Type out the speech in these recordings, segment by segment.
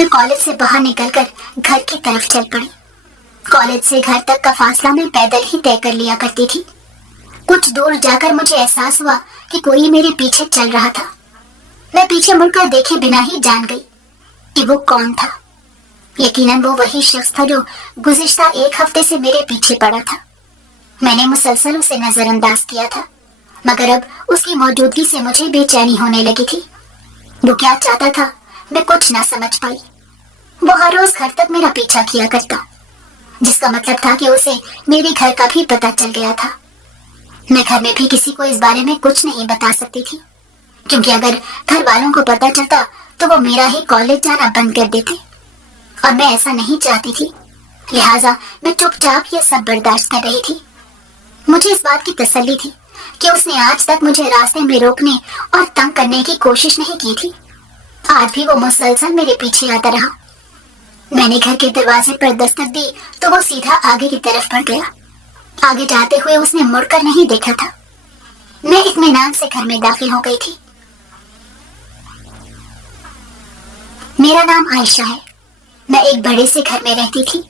میں کالج سے باہر نکل کر گھر کی طرف چل پڑی۔ کالج سے گھر تک کا فاصلہ میں پیدل ہی طے کر لیا کرتی تھی۔ کچھ دور جا کر مجھے احساس ہوا کہ کوئی میرے پیچھے چل رہا تھا۔ میں پیچھے مڑ کر دیکھے بنا ہی جان گئی کہ وہ کون تھا۔ یقیناً وہ وہی شخص تھا جو گزشتہ ایک ہفتے سے میرے پیچھے پڑا تھا۔ میں نے مسلسل اسے نظر انداز کیا تھا، مگر اب اس کی موجودگی سے مجھے بے چینی ہونے لگی تھی۔ وہ کیا چاہتا تھا میں کچھ نہ سمجھ پائی۔ وہ ہر روز گھر تک میرا پیچھا کیا کرتا، جس کا مطلب تھا کہ اسے میرے گھر کا بھی پتہ چل گیا تھا۔ میں گھر میں بھی کسی کو اس بارے میں کچھ نہیں بتا سکتی تھی، کیونکہ اگر گھر والوں کو پتہ چلتا تو وہ میرا ہی کالج جانا بند کر دیتے، اور میں ایسا نہیں چاہتی تھی۔ لہٰذا میں چپ چاپ یہ سب برداشت کر رہی تھی۔ مجھے اس بات کی تسلی تھی کہ اس نے آج تک مجھے راستے میں روکنے اور تنگ کرنے کی کوشش نہیں کی تھی۔ آج بھی وہ مسلسل میرے پیچھے آتا رہا۔ میں نے گھر کے دروازے پر دستک دی تو وہ سیدھا آگے کی طرف بڑھ گیا۔ آگے جاتے ہوئے اس نے مڑ کر نہیں دیکھا تھا۔ میں اطمینان سے گھر میں داخل ہو گئی تھی۔ میرا نام عائشہ ہے۔ میں ایک بڑے سے گھر میں رہتی تھی۔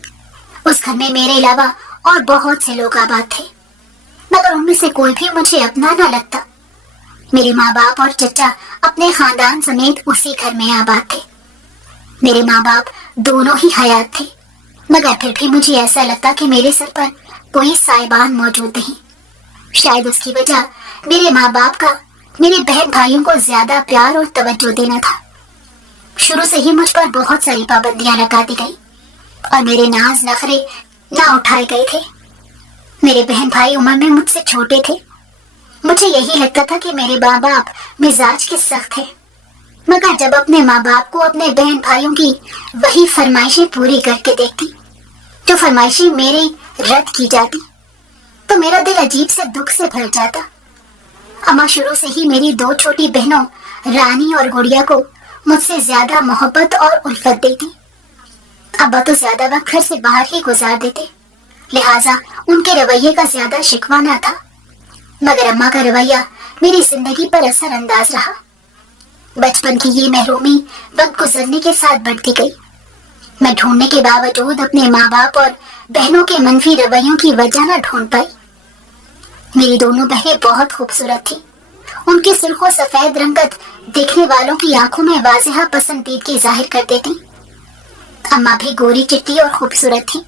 اس گھر میں میرے علاوہ اور بہت سے لوگ آباد تھے، مگر ان میں سے کوئی بھی مجھے اپنا نہ لگتا۔ میرے ماں باپ اور چچا اپنے خاندان سمیت اسی گھر میں آباد تھے۔ میرے ماں باپ دونوں ہی حیات تھے، مگر پھر بھی مجھے ایسا لگتا کہ میرے سر پر کوئی سائبان موجود نہیں۔ شاید اس کی وجہ میرے ماں باپ کا میرے بہن بھائیوں کو زیادہ پیار اور توجہ دینا تھا۔ شروع سے ہی مجھ پر بہت ساری پابندیاں لگا دی گئی اور میرے ناز نخرے نہ اٹھائے گئے تھے۔ میرے بہن بھائی عمر میں مجھ سے چھوٹے تھے۔ مجھے یہی لگتا تھا کہ میرے ماں باپ مزاج کے سخت ہیں، مگر جب اپنے ماں باپ کو اپنے بہن بھائیوں کی وہی فرمائشیں پوری کر کے دیکھتی جو فرمائشیں میری رد کی جاتی تو میرا دل عجیب سے دکھ سے بھر جاتا۔ اماں شروع سے ہی میری دو چھوٹی بہنوں رانی اور گڑیا کو مجھ سے زیادہ محبت اور الفت دیتی۔ ابا تو زیادہ وقت گھر سے باہر ہی گزار دیتے، لہٰذا ان کے رویے کا زیادہ شکوہ نہ تھا، مگر اماں کا رویہ میری زندگی پر اثر انداز رہا۔ بچپن کی یہ محرومی وقت گزرنے کے ساتھ بڑھتی گئی۔ میں ڈھونڈنے کے باوجود اپنے ماں باپ اور بہنوں کے منفی رویوں کی وجہ نہ ڈھونڈ پائی۔ میری دونوں بہنیں بہت خوبصورت تھیں۔ ان کی سرخ و سفید رنگت دیکھنے والوں کی آنکھوں میں واضح پسندیدگی ظاہر کر دیتی۔ اماں بھی گوری چٹی اور خوبصورت تھی۔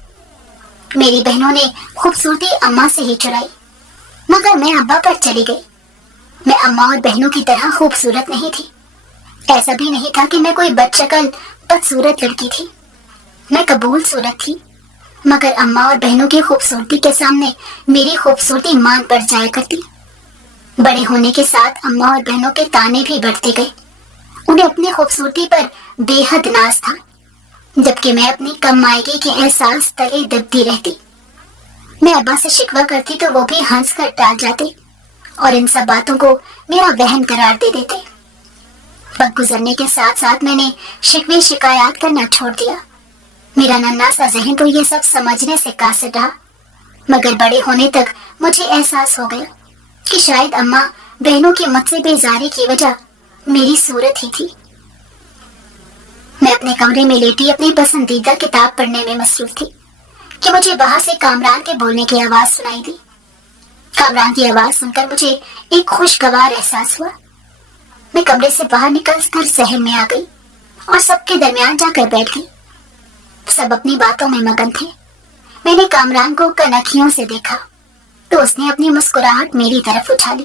میری بہنوں نے خوبصورتی اماں سے ہی چرائی، مگر میں ابا پر چلی گئی۔ میں اماں اور بہنوں کی طرح خوبصورت نہیں تھی۔ ایسا بھی نہیں تھا کہ میں کوئی بد شکل بدصورت لڑکی تھی۔ میں قبول صورت تھی، مگر اماں اور بہنوں کی خوبصورتی کے سامنے میری خوبصورتی مان پڑ جایا کرتی۔ بڑے ہونے کے ساتھ اماں اور بہنوں کے تانے بھی بڑھتے گئے۔ انہیں اپنی خوبصورتی پر بے حد ناز تھا، جبکہ میں اپنی کم مائگی کے احساس تلے دبتی رہتی۔ میں ابا سے شکوہ کرتی تو وہ بھی ہنس کر ٹال جاتے اور ان سب باتوں کو میرا وہم قرار دے دیتے۔ وقت گزرنے کے ساتھ ساتھ میں نے شکوے شکایات کرنا چھوڑ دیا۔ میرا ننھا سا ذہن تو یہ سب سمجھنے سے قاصر رہا، مگر بڑے ہونے تک مجھے احساس ہو گیا کہ شاید اماں بہنوں کی مجھ سے بیزاری کی وجہ میری صورت ہی تھی۔ میں اپنے کمرے میں لیٹی اپنی پسندیدہ کتاب پڑھنے میں مصروف تھی کہ مجھے باہر سے کامران کے بولنے کی آواز سنائی دی۔ کامران کی آواز سن کر مجھے ایک خوشگوار احساس ہوا۔ میں کمرے سے باہر نکل کر صحن میں آ گئی اور سب کے درمیان جا کر بیٹھ گئی۔ سب اپنی باتوں میں مگن تھے۔ میں نے کامران کو کنکھیوں سے دیکھا تو اس نے اپنی مسکراہٹ میری طرف اچھالی۔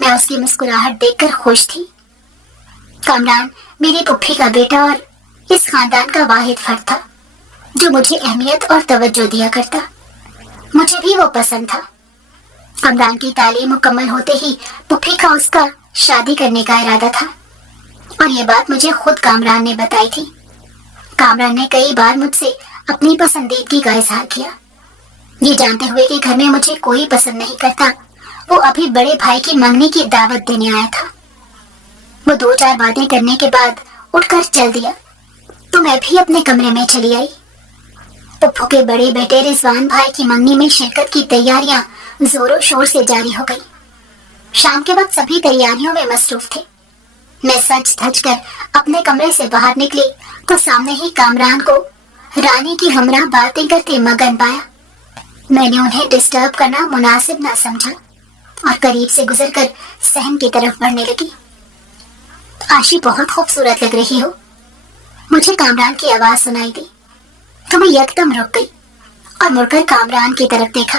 میں اس کی مسکراہٹ دیکھ کر خوش تھی۔ کامران میری پھوپھی کا بیٹا اور اس خاندان کا واحد فرد تھا جو مجھے اہمیت اور توجہ دیا کرتا۔ مجھے بھی وہ پسند تھا۔ کامران کی تعلیم مکمل ہوتے ہی پھوپھی کا اس کا شادی کرنے کا ارادہ تھا، اور یہ بات مجھے خود کامران نے بتائی تھی۔ کامران نے کئی بار مجھ سے اپنی پسندیدگی کا اظہار کیا۔ یہ جانتے ہوئے کہ گھر میں مجھے کوئی پسند نہیں کرتا، وہ ابھی بڑے بھائی کی منگنی کی دعوت دینے آیا تھا۔ وہ دو چار باتیں کرنے کے بعد اٹھ کر چل دیا تو میں بھی اپنے کمرے میں چلی آئی۔ پپھو کے بڑے بیٹے رضوان بھائی کی منگنی میں شرکت کی تیاریاں زور و شور سے جاری ہو گئی۔ شام کے وقت سبھی تیاریوں میں مصروف تھے۔ میں سج دھج کر اپنے کمرے سے باہر نکلی تو سامنے ہی کامران کو رانی کی ہمراہ باتیں کرتے مگن پایا۔ میں نے انہیں ڈسٹرب کرنا مناسب نہ سمجھا اور قریب سے گزر کر صحن کی طرف بڑھنے لگی۔ آشی بہت خوبصورت لگ رہی ہو، مجھے کامران کی آواز سنائی دی تو میں یکدم رک گئی اور مڑ کر کامران کی طرف دیکھا۔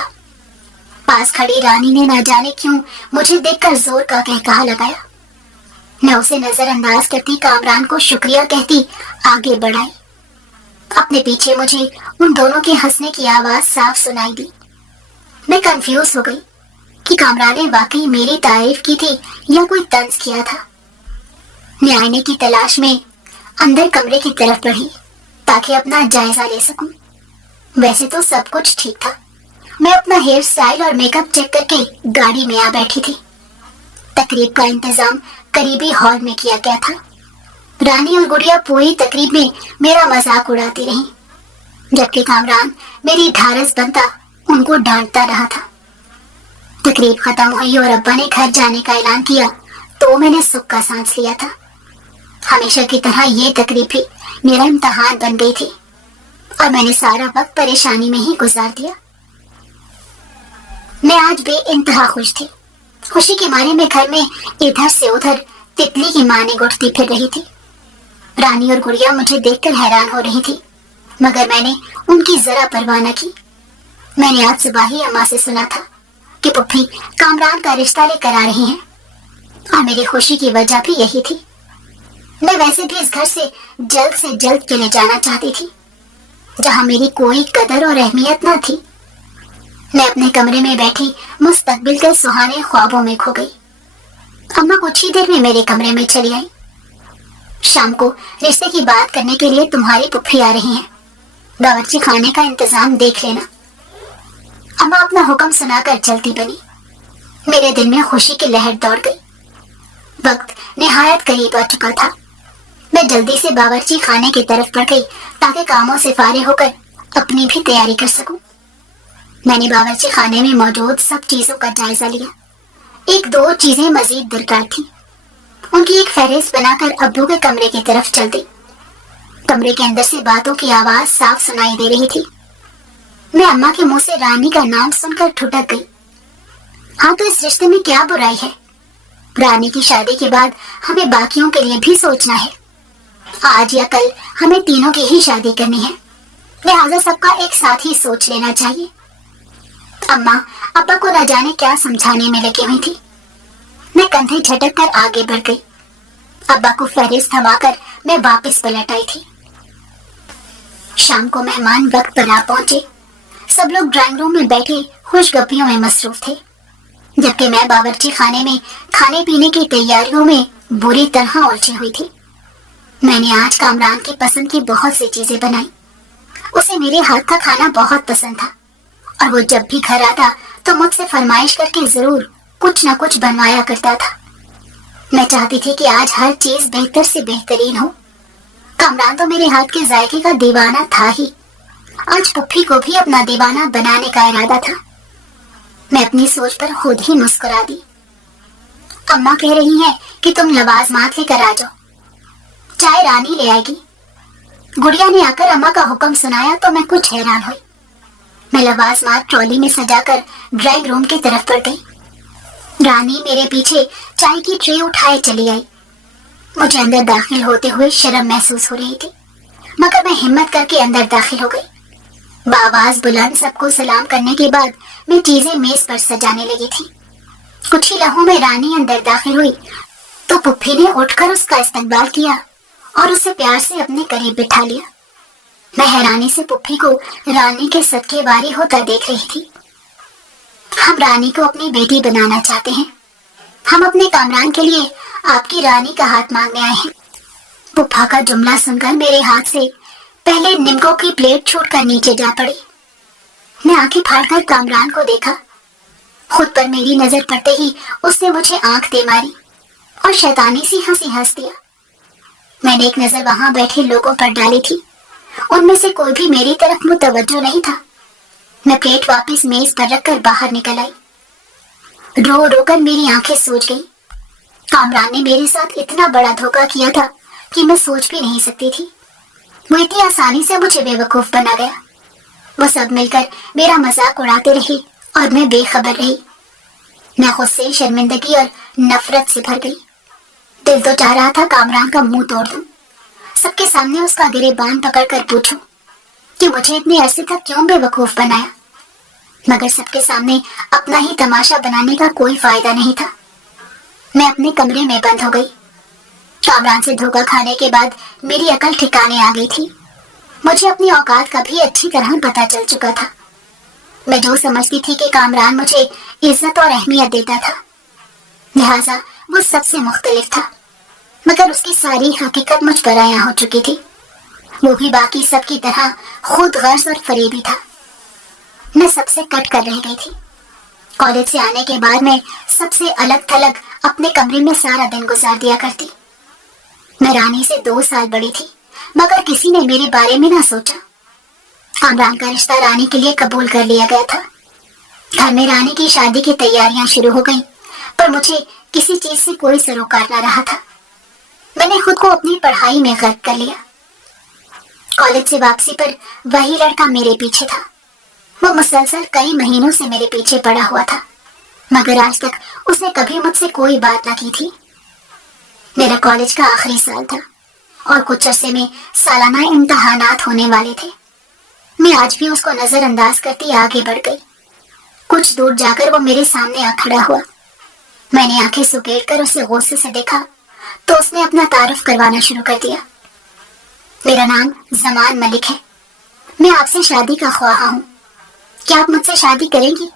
پاس کھڑی رانی نے نہ جانے کیوں مجھے دیکھ کر زور کا کہکہا لگایا۔ میں اسے نظر انداز کرتی کامران کو شکریہ کہتی آگے بڑھائی۔ اپنے پیچھے مجھے ان دونوں کے ہنسنے کی آواز صاف سنائی دی۔ میں کنفیوز ہو گئی کہ کامران نے واقعی میری تعریف کی تھی یا کوئی طنز کیا تھا۔ میں آئینے کی تلاش میں اندر کمرے کی طرف بڑھی تاکہ اپنا جائزہ لے سکوں۔ ویسے تو سب کچھ ٹھیک تھا، میں اپنا ہیئر سٹائل اور میک اپ چیک کر کے گاڑی میں آ بیٹھی تھی۔ تقریب کا انتظام قریبی ہال میں کیا گیا تھا۔ رانی اور گڑیا پوری تقریب میں میرا مذاق اڑاتی رہیں، جبکہ کامران میری ڈھارس بنتا ان کو ڈانٹتا رہا تھا۔ تقریب ختم ہوئی اور ابا نے گھر جانے کا اعلان کیا تو میں نے سکھ کا سانس لیا تھا۔ ہمیشہ کی طرح یہ تقریب بھی میرا امتحان بن گئی تھی اور میں نے سارا وقت پریشانی میں ہی گزار دیا۔ میں آج بے انتہا خوش تھی۔ خوشی کے مارے میں گھر میں ادھر سے ادھر تتلی کی ماں نے گھٹتی پھر رہی تھی۔ رانی اور گڑیا مجھے دیکھ کر حیران ہو رہی تھی، مگر میں نے ان کی ذرا پرواہ نہ کی۔ میں نے آج صبح ہی اماں سے سنا تھا کہ پپھی کامران کا رشتہ لے کر آ رہی ہیں اور میری خوشی کی وجہ بھی یہی تھی۔ میں ویسے بھی اس گھر سے جلد چلے جانا چاہتی تھی جہاں میری کوئی قدر اور اہمیت نہ تھی۔ میں اپنے کمرے میں بیٹھی مستقبل کے سہانے خوابوں میں کھو گئی۔ اماں کچھ ہی دیر میں میرے کمرے میں چلی آئی۔ شام کو رشتے کی بات کرنے کے لیے تمہاری پپھی آ رہی ہیں، باورچی خانے کا انتظام دیکھ لینا۔ اماں اپنا حکم سنا کر چلتی بنی۔ میرے دل میں خوشی کی لہر دوڑ گئی۔ وقت نہایت قریب آ چکا تھا۔ میں جلدی سے باورچی خانے کی طرف بڑھ گئی تاکہ کاموں سے فارغ ہو کر اپنی بھی تیاری کر سکوں۔ میں نے باورچی خانے میں موجود سب چیزوں کا جائزہ لیا۔ ایک دو چیزیں مزید درکار تھیں، ان کی ایک فہرست بنا کر ابو کے کمرے کی طرف چل دی۔ کمرے کے اندر سے باتوں کی آواز صاف سنائی دے رہی تھی۔ میں اماں کے منہ سے رانی کا نام سن کر ٹھٹک گئی۔ ہاں تو اس رشتے میں کیا برائی ہے؟ رانی کی شادی کے بعد ہمیں باقیوں کے لیے بھی سوچنا ہے۔ آج یا کل ہمیں تینوں کی ہی شادی کرنی ہے، لہٰذا سب کا ایک ساتھ ہی سوچ لینا چاہیے۔ اماں ابا کو نہ جانے کیا سمجھانے میں لگی ہوئی تھی۔ میں کندھے جھٹک کر آگے بڑھ گئی۔ ابا کو فہرست تھما کر میں واپس پلٹ آئی تھی۔ شام کو مہمان وقت پر آ پہنچے۔ سب لوگ ڈرائنگ روم میں بیٹھے خوش گپیوں میں مصروف تھے، جبکہ میں باورچی خانے میں کھانے پینے کی تیاریوں میں بری طرح الجھی ہوئی تھی۔ میں نے آج کامران کی پسند کی بہت سی چیزیں بنائی۔ اسے میرے ہاتھ کا کھانا بہت پسند تھا اور وہ جب بھی گھر آتا تو مجھ سے فرمائش کر کے ضرور کچھ نہ کچھ بنوایا کرتا تھا۔ میں چاہتی تھی کہ آج ہر چیز بہتر سے بہترین ہو۔ کامران تو میرے ہاتھ کے ذائقے کا دیوانہ تھا ہی، آج پپھی کو بھی اپنا دیوانہ بنانے کا ارادہ تھا۔ میں اپنی سوچ پر خود ہی مسکرا دی۔ اماں کہہ رہی ہیں کہ تم لوازمات لے کر آ جاؤ، چائے رانی لے آئے گی۔ گڑیا نے آ کر اماں کا حکم سنایا تو میں کچھ حیران ہوئی۔ میں لوازمات ٹرالی میں سجا کر ڈرائنگ روم کی طرف بڑھ گئی۔ رانی میرے پیچھے چائے کی ٹرے اٹھائے چلی آئی۔ مجھے اندر داخل ہوتے ہوئے شرم محسوس ہو رہی تھی، مگر میں ہمت کر کے اندر داخل ہو گئی۔ بآواز بلند سب کو سلام کرنے کے بعد میں چیزیں میز پر سجانے لگی تھی۔ کچھ ہی لمحوں میں رانی اندر داخل ہوئی تو پپھی نے اٹھ کر اس کا استقبال کیا اور اسے پیار سے اپنے قریب بٹھا لیا۔ میں حیرانی سے پپھی کو رانی کے صدقے واری ہوتا دیکھ رہی تھی۔ ہم رانی کو اپنی بیٹی بنانا چاہتے ہیں، ہم اپنے کامران کے لیے آپ کی رانی کا ہاتھ مانگنے آئے ہیں۔ پپھا کا جملہ سن کر میرے ہاتھ سے پہلے نمکوں کی پلیٹ چھوٹ کر نیچے جا پڑی۔ میں آنکھیں پھاڑ کر کامران کو دیکھا۔ خود پر میری نظر پڑتے ہی اس نے مجھے آنکھ دے ماری اور شیطانی سی ہنسی ہنس دیا۔ میں نے ایک نظر وہاں بیٹھے لوگوں پر ڈالی تھی، ان میں سے کوئی بھی میری طرف متوجہ نہیں تھا۔ میں پلیٹ واپس میز پر رکھ کر باہر نکل آئی۔ رو رو کر میری آنکھیں سوج گئی۔ کامران نے میرے ساتھ اتنا بڑا دھوکہ کیا تھا کہ میں سوچ بھی نہیں سکتی تھی۔ वो इतनी आसानी से मुझे बेवकूफ बना गया। वो सब मिलकर मेरा मजाक उड़ाते रहे और मैं बेखबर रही। मैं खुद से शर्मिंदगी और नफरत से भर गई। दिल तो चाह रहा था कामरान का मुंह तोड़ दूं, सबके सामने उसका गिरेबान पकड़कर पूछूं कि मुझे इतने अरसे तक क्यों बेवकूफ बनाया, मगर सबके सामने अपना ही तमाशा बनाने का कोई फायदा नहीं था। मैं अपने कमरे में बंद हो गई। कामरान से धोखा खाने के बाद मेरी अकल ठिकाने आ गई थी। मुझे अपनी औकात का भी अच्छी तरह पता चल चुका था। मैं जो समझती थी कि कामरान मुझे इज्जत और अहमियत देता था, लिहाजा वो सबसे मुख्तलिफ था, मगर उसकी सारी हकीकत मुझ पर आया हो चुकी थी। वो भी बाकी सब की तरह खुद गर्ज और फरेबी था। मैं सबसे कट कर रह गई थी। कॉलेज से आने के बाद मैं सबसे अलग थलग अपने कमरे में सारा दिन गुजार दिया करती। मैं रानी से 2 साल बड़ी थी, मगर किसी ने मेरे बारे में ना सोचा। कामरान का रिश्ता रानी के लिए कबूल कर लिया गया था। घर में रानी की शादी की तैयारियां शुरू हो गईं, पर मुझे किसी चीज से कोई सरोकार न रहा था। मैंने खुद को अपनी पढ़ाई में गर्क कर लिया। कॉलेज से वापसी पर वही लड़का मेरे पीछे था। वो मुसलसल कई महीनों से मेरे पीछे पड़ा हुआ था, मगर आज तक उसने कभी मुझसे कोई बात न की थी। मेरा कॉलेज का आखिरी साल था और कुछ अरसे में सालाना इम्तहानात होने वाले थे। मैं आज भी उसको नजरअंदाज करती आगे बढ़ गई। कुछ दूर जाकर वो मेरे सामने आ खड़ा हुआ। मैंने आंखें सुकेड़ कर उसे गुस्से से देखा तो उसने अपना तारुफ करवाना शुरू कर दिया। मेरा नाम जमान मलिक है। मैं आपसे शादी का ख्वाहा हूँ। क्या आप मुझसे शादी करेंगी?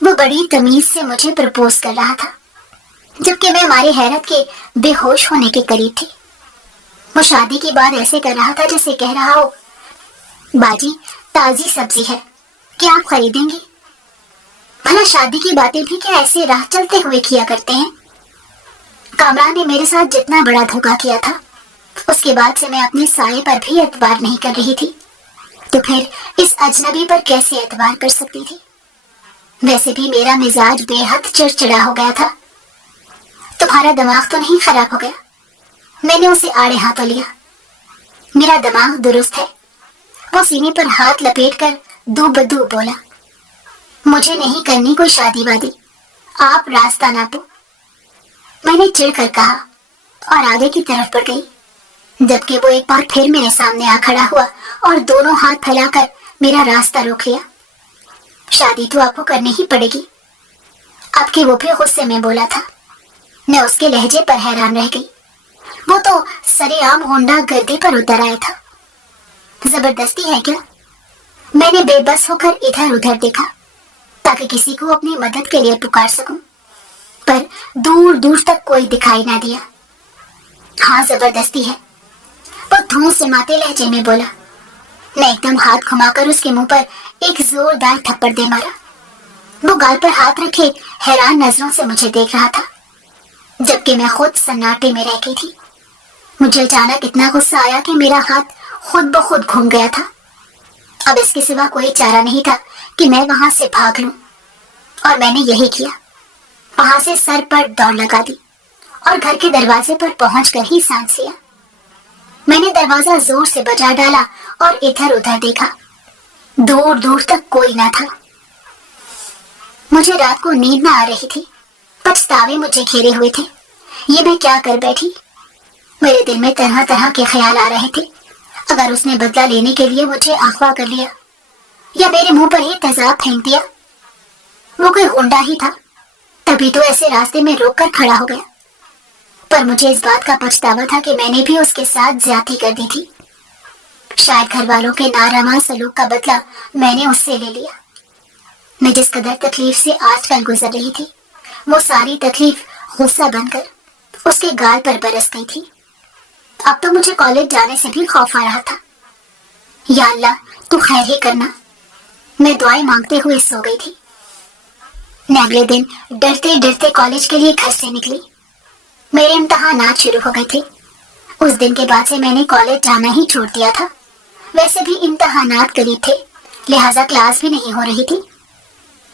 वो बड़ी तमीज से मुझे प्रपोज कर रहा था, जबकि मैं हमारी हैरत के बेहोश होने के करीब थी। वो शादी की बात ऐसे कर रहा था जैसे कह रहा हो, बाजी ताजी सब्जी है, क्या आप खरीदेंगी? भला शादी की बातें भी क्या ऐसे राह चलते हुए किया करते हैं? कामरान ने मेरे साथ जितना बड़ा धोखा किया था, उसके बाद से मैं अपने साये पर भी एतबार नहीं कर रही थी, तो फिर इस अजनबी पर कैसे एतबार कर सकती थी? वैसे भी मेरा मिजाज बेहद चिड़चिड़ा हो गया था। तुम्हारा दिमाग तो नहीं खराब हो गया? मैंने उसे आड़े हाथों लिया। मेरा दिमाग दुरुस्त है। वो सीने पर हाथ लपेटकर दो बदू बोला, मुझे नहीं करनी कोई शादी वादी, आप रास्ता नापो। मैंने चिढ़कर कहा और आगे की तरफ बढ़ गई, जबकि वो एक बार फिर मेरे सामने आ खड़ा हुआ और दोनों हाथ फैलाकर मेरा रास्ता रोक लिया। शादी तो आपको करनी ही पड़ेगी। अब के वो भी गुस्से में बोला था। मैं उसके लहजे पर हैरान रह गई। वो तो सरेआम गुंडा गर्दी पर उतर आया था। जबरदस्ती है क्या? मैंने बेबस होकर इधर उधर देखा ताकि किसी को अपनी मदद के लिए पुकार सकूं, पर दूर दूर तक कोई दिखाई ना दिया। हाँ, जबरदस्ती है, वो धूम से माते लहजे में बोला। मैं एकदम हाथ घुमाकर उसके मुंह पर एक जोरदार थप्पड़ दे मारा। वो गाल पर हाथ रखे हैरान नजरों से मुझे देख रहा था, जबकि मैं खुद सन्नाटे में रह गई थी। मुझे अचानक इतना गुस्सा आया कि मेरा हाथ खुद ब खुद घूम गया था। अब इसके सिवा कोई चारा नहीं था कि मैं वहां से भाग लूं, और मैंने यही किया। वहां से सर पर दौड़ लगा दी और घर के दरवाजे पर पहुंचकर ही सांस लिया। मैंने दरवाजा जोर से बजा डाला और इधर उधर देखा। दूर दूर तक कोई ना था। मुझे रात को नींद ना आ रही थी। पछतावे मुझे घेरे हुए थे। ये मैं क्या कर बैठी? मेरे दिल में तरह तरह के ख्याल आ रहे थे। अगर उसने बदला लेने के लिए मुझे अगवा कर लिया या मेरे मुंह पर ही तेजाब फेंक दिया, वो कोई गुंडा ही था, तभी तो ऐसे रास्ते में रोक कर खड़ा हो गया। पर मुझे इस बात का पछतावा था कि मैंने भी उसके साथ ज्यादती कर दी थी। शायद घर वालों के नारमा सलूक का बदला मैंने उससे ले लिया। मैं जिस कदर तकलीफ से आजकल गुजर रही थी, वो सारी तकलीफ गुस्सा बनकर उसके गाल पर बरस गई थी। अब तो मुझे कॉलेज जाने से भी खौफ आ रहा था। या अल्लाह, तू खैर ही करना। मैं दुआएं मांगते हुए सो गई थी। मैं अगले दिन डरते डरते कॉलेज के लिए घर से निकली। मेरे इम्तहानात शुरू हो गए थे। उस दिन के बाद से मैंने कॉलेज जाना ही छोड़ दिया था। वैसे भी इम्तहानात करीब थे, लिहाजा क्लास भी नहीं हो रही थी।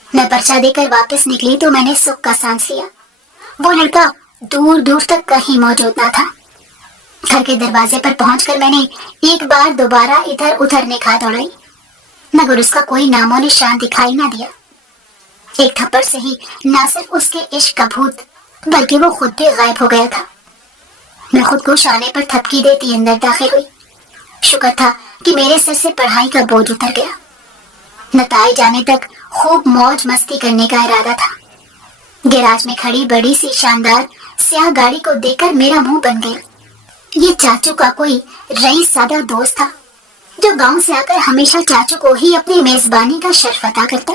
मैं पर्चा देकर वापस निकली तो मैंने सुख का सांस लिया। वो लड़का दूर दूर तक कहीं मौजूद ना था। घर के दरवाजे पर पहुंचकर मैंने एक बार दोबारा इधर उधर निगाह दौड़ाई, मगर उसका कोई नामो निशान दिखाई ना दिया। एक थप्पड़ से ही न सिर्फ उसके इश्क का भूत बल्कि वो खुद भी गायब हो गया था। मैं खुद को शाने पर थपकी देती अंदर दाखिल हुई। शुक्र था कि मेरे सिर से पढ़ाई का बोझ उतर गया। नताए जाने तक खूब मौज मस्ती करने का इरादा था। गैराज में खड़ी बड़ी सी शानदार स्याह गाड़ी को देखकर मेरा मुंह बन गया। ये चाचू का कोई रईस सादा दोस्त था जो गांव से आकर हमेशा चाचू को ही अपनी मेजबानी का शर्फ अता करता।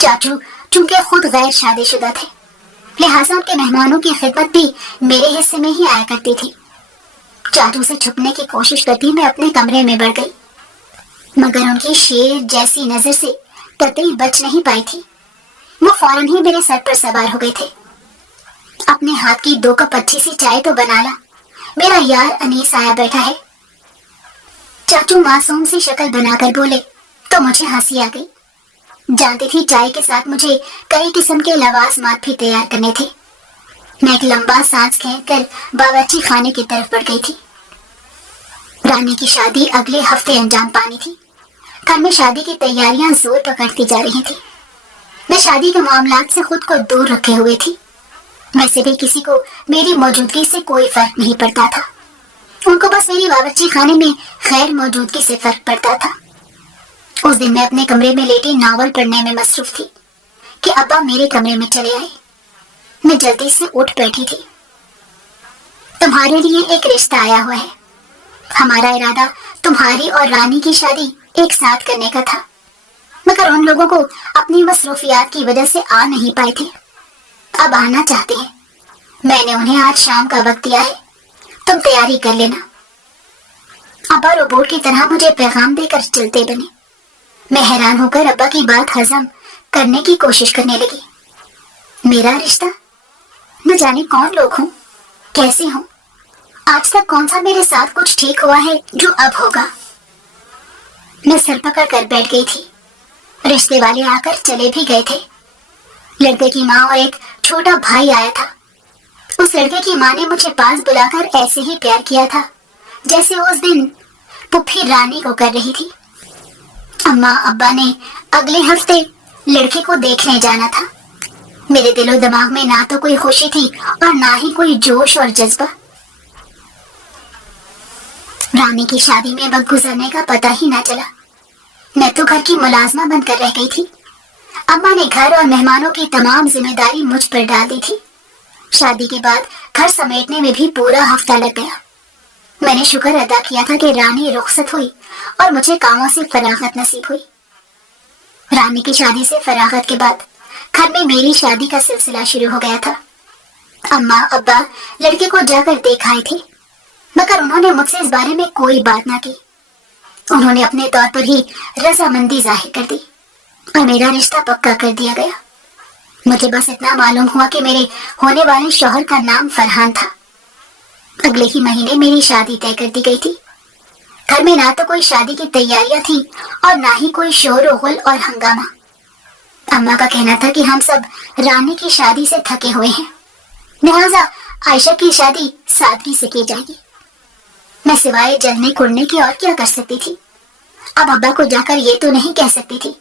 चाचू चूंकि खुद गैर शादीशुदा थे, लिहाजा उनके मेहमानों की खिदमत भी मेरे हिस्से में ही आया करती थी। चाचू से छुपने की कोशिश करती मैं अपने कमरे में बढ़ गई, मगर उनकी शेर जैसी नजर से कतई बच नहीं पाई थी। वो फौरन ही मेरे सर पर सवार हो गए थे। अपने हाथ की 2 कप अच्छी सी चाय तो बना ला, मेरा यार अनीस आया बैठा है। चाचू मासूम सी शक्ल बनाकर बोले तो मुझे हंसी आ गई। जानती थी चाय के साथ मुझे कई किस्म के लवाजमात भी तैयार करने थे। मैं एक लंबा सांस खींचकर बावर्ची खाने की तरफ बढ़ गई थी। रानी की शादी अगले हफ्ते अंजाम पानी थी। घर में शादी की तैयारियां जोर पकड़ती जा रही थी। मैं शादी के मामलात से खुद को दूर रखे हुए थी। वैसे भी किसी को मेरी मौजूदगी से कोई फर्क नहीं पड़ता था। उनको बस मेरी बावर्ची खाने में खैर मौजूदगी से फर्क पड़ता था। उस दिन मैं अपने कमरे में लेटी नावल पढ़ने में मसरूफ थी कि अब्बा मेरे कमरे में चले आए। मैं जल्दी से उठ बैठी थी। तुम्हारे लिए एक रिश्ता आया हुआ है। हमारा इरादा तुम्हारी और रानी की शादी एक साथ करने का था, मगर उन लोगों को अपनी मसरूफियात की वजह से आ नहीं पाए थे। अब आना चाहते हैं। मैंने उन्हें आज शाम का वक्त दिया है, तुम तैयारी कर लेना। अब्बा रोबोट की तरह मुझे पैगाम देकर चलते बने। मैं हैरान होकर अब्बा की बात हजम करने की कोशिश करने लगी। मेरा रिश्ता? न जाने कौन लोग हों, कैसे हों, आज तक कौन सा मेरे साथ कुछ ठीक हुआ है जो अब होगा। मैं सर पकड़ कर बैठ गई थी। रिश्ते वाले आकर चले भी गए थे। लड़के की माँ और एक छोटा भाई आया था। उस लड़के की माँ ने मुझे पास बुलाकर ऐसे ही प्यार किया था जैसे उस दिन पुप्पी रानी को कर रही थी। अम्मा अब्बा ने अगले हफ्ते लड़के को देखने जाना था। मेरे दिलो दिमाग में ना तो कोई खुशी थी और ना ही कोई जोश और जज्बा। रानी की शादी में वक्त गुजरने का पता ही ना चला। मैं तो घर की मुलाजमा बनकर रह गई थी। अम्मा ने घर और मेहमानों की तमाम जिम्मेदारी मुझ पर डाल दी थी। शादी के बाद घर समेटने में भी पूरा हफ्ता लग गया। मैंने शुक्र अदा किया था कि रानी रुखसत हुई और मुझे कामों से फरागत नसीब हुई। रानी की शादी से फरागत के बाद घर में मेरी शादी का सिलसिला शुरू हो गया था। अम्मा अब्बा लड़के को जाकर देख आए थे, मगर उन्होंने मुझसे इस बारे में कोई बात ना की। उन्होंने अपने तौर पर ही रजामंदी जाहिर कर दी और मेरा रिश्ता पक्का कर दिया गया। मुझे बस इतना मालूम हुआ कि मेरे होने वाले शौहर का नाम फरहान था। अगले ही महीने मेरी शादी तय कर दी गई थी। घर में ना तो कोई शादी की तैयारियां थी और ना ही कोई शोर गुल और हंगामा। अम्मा का कहना था कि हम सब रानी की शादी से थके हुए हैं, लिहाजा आयशा की शादी सादगी से की जाएगी। मैं सिवाय जलने कुड़ने की और क्या कर सकती थी। अब अब्बा को जाकर ये तो नहीं कह सकती थी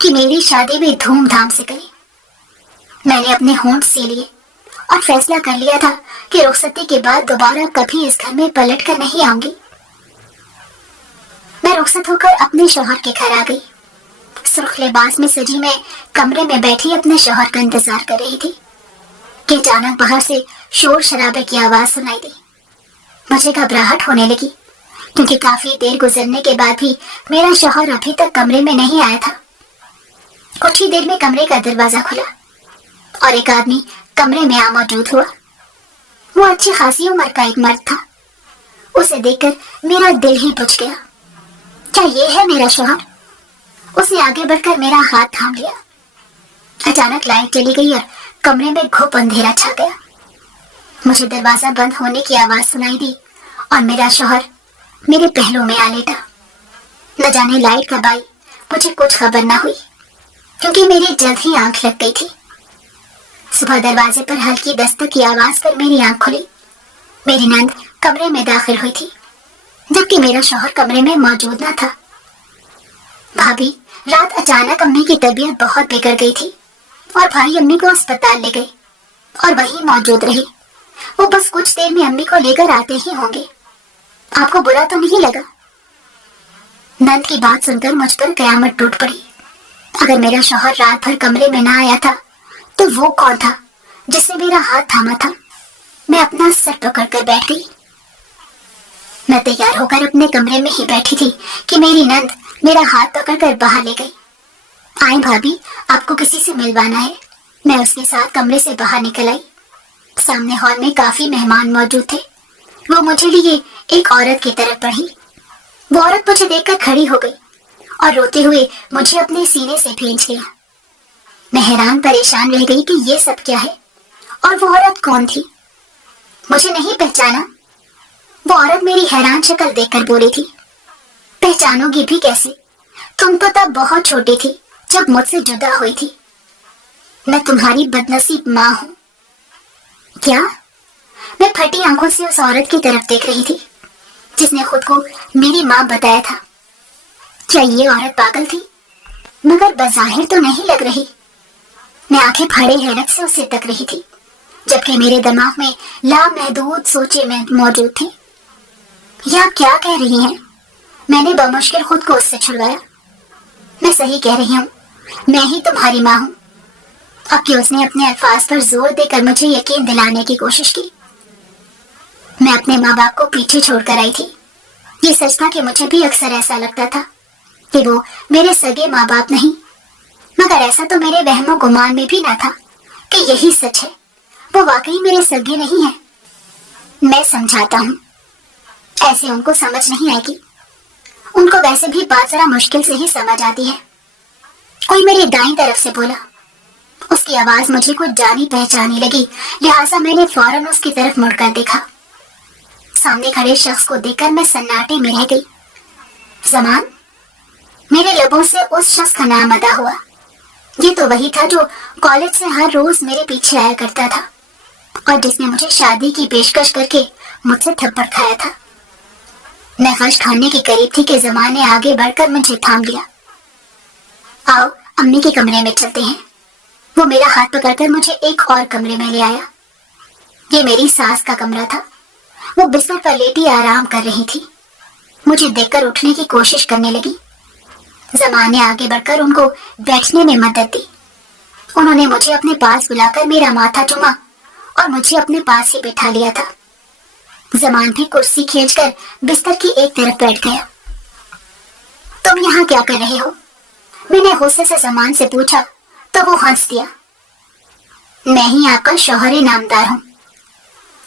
कि मेरी शादी भी धूमधाम से करें। मैंने अपने होंठ सी लिए और फैसला कर लिया था कि रुखसती के बाद दोबारा कभी इस घर में पलट कर नहीं आऊंगी। मैं रुखसत होकर अपने शौहर के घर आ गई। सुर्ख लिबास में सजी मैं कमरे में बैठी अपने शौहर का इंतजार कर रही थी कि अचानक बाहर से शोर शराबे की आवाज सुनाई दी। मुझे घबराहट होने लगी क्योंकि काफी देर गुजरने के बाद भी मेरा शौहर अभी तक कमरे में नहीं आया था। कुछ ही देर में कमरे का दरवाजा खुला और एक आदमी कमरे में आ मौजूद हुआ। वो अच्छी खासी उम्र का एक मर्द था। उसे देखकर मेरा दिल ही बुझ गया। क्या ये है मेरा शौहर? उसने आगे बढ़कर मेरा हाथ थाम लिया। अचानक लाइट चली गई और कमरे में घुप अंधेरा छा गया। मुझे दरवाजा बंद होने की आवाज सुनाई दी और मेरा शौहर मेरे पहलू में आ लेटा। न जाने लाइट कब आई, मुझे कुछ खबर ना हुई क्योंकि मेरी जल्द ही आंख लग गई थी। सुबह दरवाजे पर हल्की दस्तक की आवाज पर मेरी आंख खुली। मेरी नंद कमरे में दाखिल हुई थी, जबकि मेरा शौहर कमरे में मौजूद न था। भाभी, रात अचानक अम्मी की तबीयत बहुत बिगड़ गई थी और भाई अम्मी को अस्पताल ले गए और वहीं मौजूद रहे। वो बस कुछ देर में अम्मी को लेकर आते ही होंगे। आपको बुरा तो नहीं लगा? नंद की बात सुनकर मुझ पर कयामत टूट पड़ी। अगर मेरा शौहर रात भर कमरे में ना आया था तो वो कौन था जिसने मेरा हाथ थामा था? मैं अपना सर पकड़ कर बैठ गई। मैं तैयार होकर अपने कमरे में ही बैठी थी कि मेरी नंद मेरा हाथ पकड़कर बाहर ले गई। आई भाभी, आपको किसी से मिलवाना है। मैं उसके साथ कमरे से बाहर निकल आई। सामने हॉल में काफी मेहमान मौजूद थे। वो मुझे लिए एक औरत की तरफ बढ़ी। वो औरत मुझे देखकर खड़ी हो गई और रोते हुए मुझे अपने सीने से भींच लिया। मैं हैरान परेशान रह गई कि ये सब क्या है और वो औरत कौन थी। मुझे नहीं पहचाना। वो औरत मेरी हैरान शक्ल देखकर बोली थी, पहचानोगी भी कैसे? तुम तो तब बहुत छोटी थी जब मुझसे जुदा हुई थी। मैं तुम्हारी बदनसीब माँ हूँ। क्या? मैं फटी आंखों से उस औरत की तरफ देख रही थी जिसने खुद को मेरी माँ बताया था। क्या ये औरत पागल थी? मगर बज़ाहिर तो नहीं लग रही। मैं आंखें फाड़े हैरत से उसे तक रही थी, जबकि मेरे दिमाग में लामहदूद सोचे में मौजूद थी। ये आप क्या कह रही हैं? मैंने बमुश्किल खुद को उससे छुड़वाया। मैं सही कह रही हूँ, मैं ही तुम्हारी माँ हूँ। अब कि उसने अपने अल्फाज पर जोर देकर मुझे यकीन दिलाने की कोशिश की। मैं अपने माँ बाप को पीछे छोड़कर आई थी। ये सच था कि मुझे भी अक्सर ऐसा लगता था कि वो मेरे सगे माँ बाप नहीं, मगर ऐसा तो मेरे वहमो गुमान में भी न था कि यही सच है। वो वाकई मेरे सगे नहीं है। मैं समझाता हूँ, ऐसे उनको समझ नहीं आएगी। उनको वैसे भी बात जरा मुश्किल से ही समझ आती है। कोई मेरी दाईं तरफ से बोला। उसकी आवाज मुझे कुछ जानी पहचानी लगी, लिहाजा मैंने फौरन उसकी तरफ मुड़कर देखा। सामने खड़े शख्स को देखकर मैं सन्नाटे में रह गई। ज़मान। मेरे लबों से उस शख्स का नाम अदा हुआ। ये तो वही था जो कॉलेज से हर रोज मेरे पीछे आया करता था और जिसने मुझे शादी की पेशकश करके मुझसे थप्पड़ खाया था। मैं फर्श खाने के करीब थी कि ज़मान ने आगे बढ़कर मुझे थाम लिया। आओ, अम्मी के कमरे में चलते हैं। वो मेरा हाथ पकड़कर मुझे एक और कमरे में ले आया। ये मेरी सास का कमरा था। वो बिस्तर पर लेटी आराम कर रही थी। मुझे देखकर उठने की कोशिश करने लगी। ज़मान ने आगे बढ़कर उनको बैठने में मदद दी। उन्होंने मुझे अपने पास बुलाकर मेरा माथा चूमा और मुझे अपने पास ही बिठा लिया था। ज़मान भी कुर्सी खींचकर बिस्तर की एक तरफ बैठ गया। तुम यहाँ क्या कर रहे हो? मैंने गुस्से से ज़मान से पूछा तो वो हंस दिया। मैं ही आपका शौहर नामदार हूँ।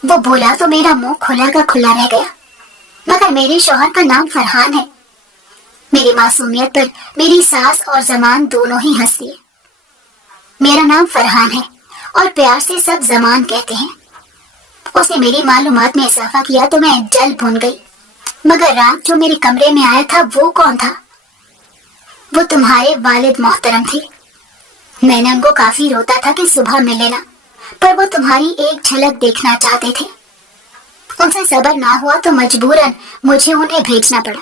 वो बोला तो मेरा मुंह खुला का खुला रह गया। मगर मेरे शौहर का नाम फरहान है। मेरी मासूमियत पर मेरी सास और ज़मान दोनों ही हंस दिए। मेरा नाम फरहान है और प्यार से सब ज़मान कहते हैं। उसने मेरी मालूमात में इजाफा किया तो मैं जल भून गई। मगर रात जो मेरे कमरे में आया था वो कौन था? वो तुम्हारे वालिद मोहतरम थे। मैंने उनको काफी रोता था कि सुबह मिल लेना, पर वो तुम्हारी एक झलक देखना चाहते थे। उनसे सब्र ना हुआ तो मजबूरन मुझे उन्हें भेजना पड़ा।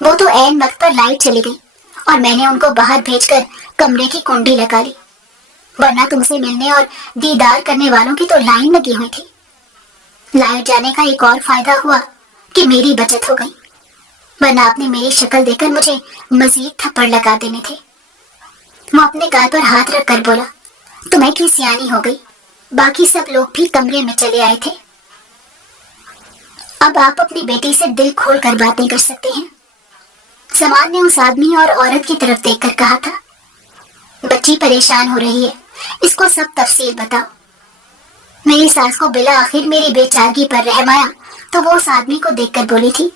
वो तो ऐन वक्त पर लाइट चली गई और मैंने उनको बाहर भेजकर कमरे की कुंडी लगा ली, वरना तुमसे मिलने और दीदार करने वालों की तो लाइन लगी हुई थी। लाइट जाने का एक और फायदा हुआ कि मेरी बचत हो गई, वरना आपने मेरी शक्ल देखकर मुझे मजीद थप्पड़ लगा देने थे। वो अपने गाल पर हाथ रख कर बोला, तुम्हें की सियानी हो गई। बाकी सब लोग भी कमरे में चले आए थे। अब आप अपनी बेटी से दिल खोल कर बातें कर सकते हैं। ज़मान ने उस आदमी और औरत की तरफ देखकर कहा था, बच्ची परेशान हो रही है, इसको सब तफसील बताओ। मेरी सास को बिला आखिर मेरी बेचारगी पर रहम आया तो वो उस आदमी को देखकर बोली थी।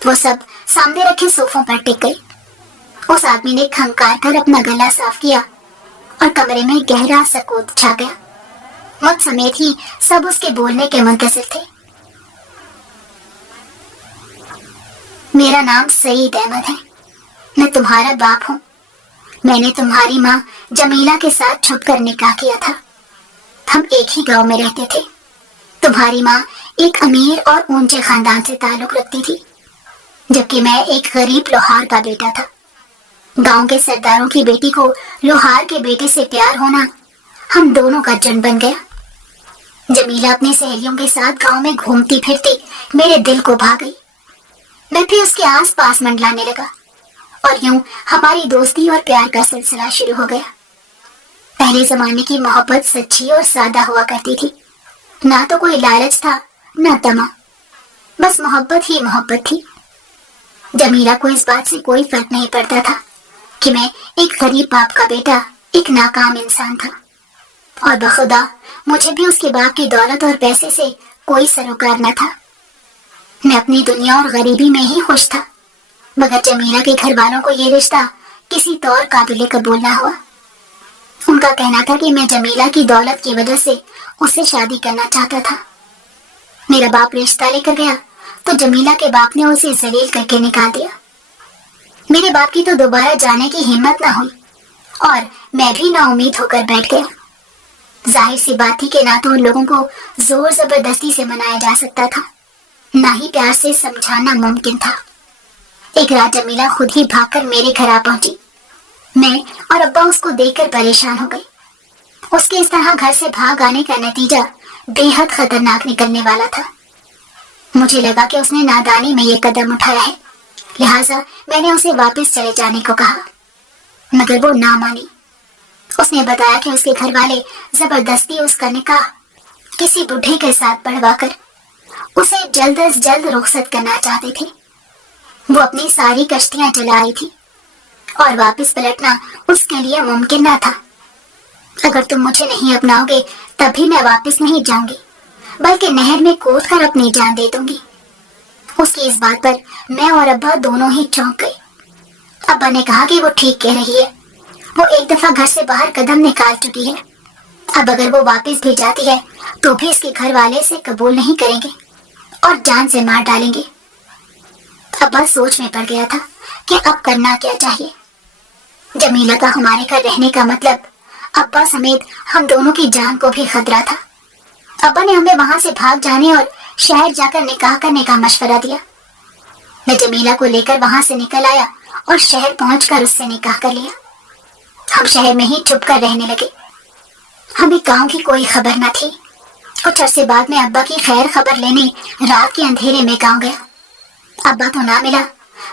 वो सब सामने रखे सोफों पर टिक गई। उस आदमी ने खंकार कर अपना गला साफ किया और कमरे में गहरा सकूत छा गया। मुझ समेत ही सब उसके बोलने के मुंतज़िर थे। मेरा नाम सईद अहमद है। मैं तुम्हारा बाप हूँ। मैंने तुम्हारी माँ जमीला के साथ छुपकर निकाह किया था। हम एक ही गांव में रहते थे। तुम्हारी माँ एक अमीर और ऊंचे खानदान से ताल्लुक रखती थी, जबकि मैं एक गरीब लोहार का बेटा था। गांव के सरदारों की बेटी को लोहार के बेटे से प्यार होना हम दोनों का जन्म बन गया। जमीला अपनी सहेलियों के साथ गांव में घूमती फिरती मेरे दिल को भा गई। मैं भी उसके आस पास मंडलाने लगा और यूं हमारी दोस्ती और प्यार का सिलसिला शुरू हो गया। पहले जमाने की मोहब्बत सच्ची और सादा हुआ करती थी। ना तो कोई लालच था, ना तमा, बस मोहब्बत ही मोहब्बत थी। जमीला को इस बात से कोई फर्क नहीं पड़ता था कि मैं एक गरीब बाप का बेटा, एक नाकाम इंसान था, और बखुदा मुझे भी उसके बाप की दौलत और पैसे से कोई सरोकार न था। मैं अपनी दुनिया और गरीबी में ही खुश था, मगर जमीला के घर वालों को ये रिश्ता किसी तौर काबिले कबूल ना हुआ। उनका कहना था कि मैं जमीला की दौलत की वजह से उससे शादी करना चाहता था। मेरा बाप रिश्ता लेकर गया तो जमीला के बाप ने उसे जलील करके निकाल दिया। मेरे बाप की तो दोबारा जाने की हिम्मत ना हुई और मैं भी ना उम्मीद होकर बैठ गया। जाहिर सी बात थी कि ना तो उन लोगों को जोर जबरदस्ती से मनाया जा सकता था, ना ही प्यार से समझाना मुमकिन था। एक रात जमीला खुद ही भागकर मेरे घर आ पहुंची। मैं और अब्बा उसको देखकर परेशान हो गए। उसके इस तरह घर से भाग आने का नतीजा बेहद खतरनाक निकलने वाला था। मुझे लगा कि उसने नादानी में ये कदम उठाया है, लिहाजा मैंने उसे वापस चले जाने को कहा, मगर वो ना मानी। उसने बताया कि उसके घर वाले जबरदस्ती उसका निकाह किसी बूढ़े के साथ बढ़वाकर उसे जल्द अज जल्द रुखसत करना चाहते थे। वो अपनी सारी कश्तियां जला आई थी और वापस पलटना उसके लिए मुमकिन न था। अगर तुम मुझे नहीं अपनाओगे तभी मैं वापस नहीं जाऊंगी, बल्कि नहर में कूद कर अपनी जान दे दूंगी। उसकी इस बात पर मैं और अब्बा दोनों ही चौंक गए। अब्बा ने कहा कि वो ठीक कह रही है, वो एक दफा घर से बाहर कदम निकाल चुकी है। अब अगर वो वापस भी जाती है तो भी इसके घर वाले इसे कबूल नहीं करेंगे और जान से मार डालेंगे। अब्बा सोच में पड़ गया था कि अब करना क्या चाहिए। जमीला का हमारे घर रहने का मतलब अब्बा समेत हम दोनों की जान को भी खतरा था। अब्बा ने हमें वहां से भाग जाने और शहर जाकर निकाह करने का मशवरा दिया। मैं जमीला को लेकर वहां से निकल आया और शहर पहुंचकर उससे निकाह कर लिया। हम शहर में ही छुप कर रहने लगे। हमें गांव की कोई खबर न थी। कुछ अरसे बाद में अब्बा की खैर खबर लेने रात के अंधेरे में गांव गया। अब्बा तो ना मिला।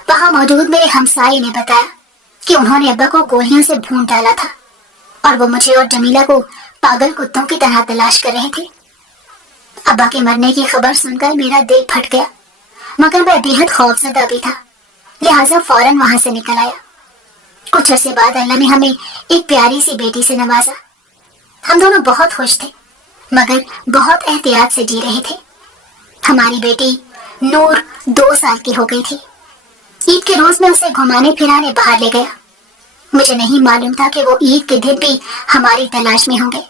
वहां मौजूद मेरे हमसाये ने बताया कि उन्होंने अब्बा को गोलियों से भून डाला था और वो मुझे और जमीला को पागल कुत्तों की तरह तलाश कर रहे थे। अब्बा के मरने की खबर सुनकर मेरा दिल फट गया, मगर मैं बेहद खौफजदा भी था, लिहाजा फौरन वहां से निकल आया। कुछ अरसे बाद अल्लाह ने हमें एक प्यारी सी बेटी से नवाजा। हम दोनों बहुत खुश थे, मगर बहुत एहतियात से जी रहे थे। हमारी बेटी नूर 2 साल की हो गई थी। ईद के रोज में उसे घुमाने फिराने बाहर ले गया। मुझे नहीं मालूम था कि वो ईद के दिन भी हमारी तलाश में होंगे।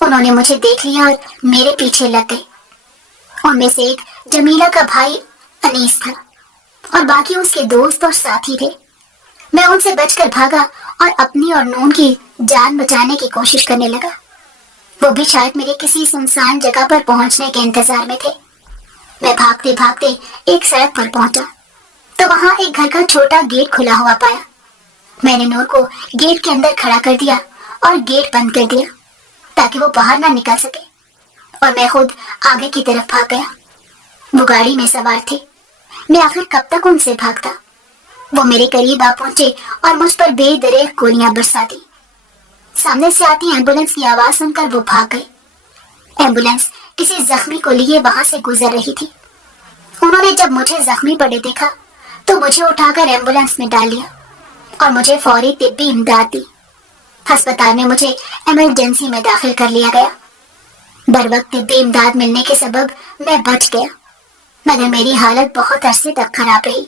उन्होंने मुझे देख लिया और मेरे पीछे लग गए। उनमें से एक जमीला का भाई अनीस था और बाकी उसके दोस्त और साथी थे। मैं उनसे बचकर भागा और अपनी और नून की जान बचाने की कोशिश करने लगा। वो भी शायद मेरे किसी सुनसान जगह पर पहुंचने के इंतजार में थे। मैं भागते भागते एक सड़क पर पहुंचा तो वहां एक घर का छोटा गेट खुला हुआ पाया। मैंने नूर को गेट के अंदर खड़ा कर दिया और गेट बंद कर दिया ताकि वो बाहर ना निकल सके, और मैं खुद आगे की तरफ भाग गया। वो गाड़ी में सवार थे। मैं आखिर कब तक उनसे भागता। वो मेरे करीब आ पहुंचे और मुझ पर बेदरेक गोलियां बरसा दी। सामने से आती एम्बुलेंस की आवाज सुनकर वो भाग गए। एम्बुलेंस किसी जख्मी को लिए वहां से गुजर रही थी। उन्होंने जब मुझे जख्मी पड़े देखा तो मुझे उठाकर एम्बुलेंस में डाल लिया और मुझे फौरी तिब्बी इमदाद दी। अस्पताल में मुझे इमरजेंसी में दाखिल कर लिया गया। बर वक्त तिब्बी इमदाद मिलने के सबब मैं बच गया, मगर मेरी हालत बहुत अरसे तक खराब रही।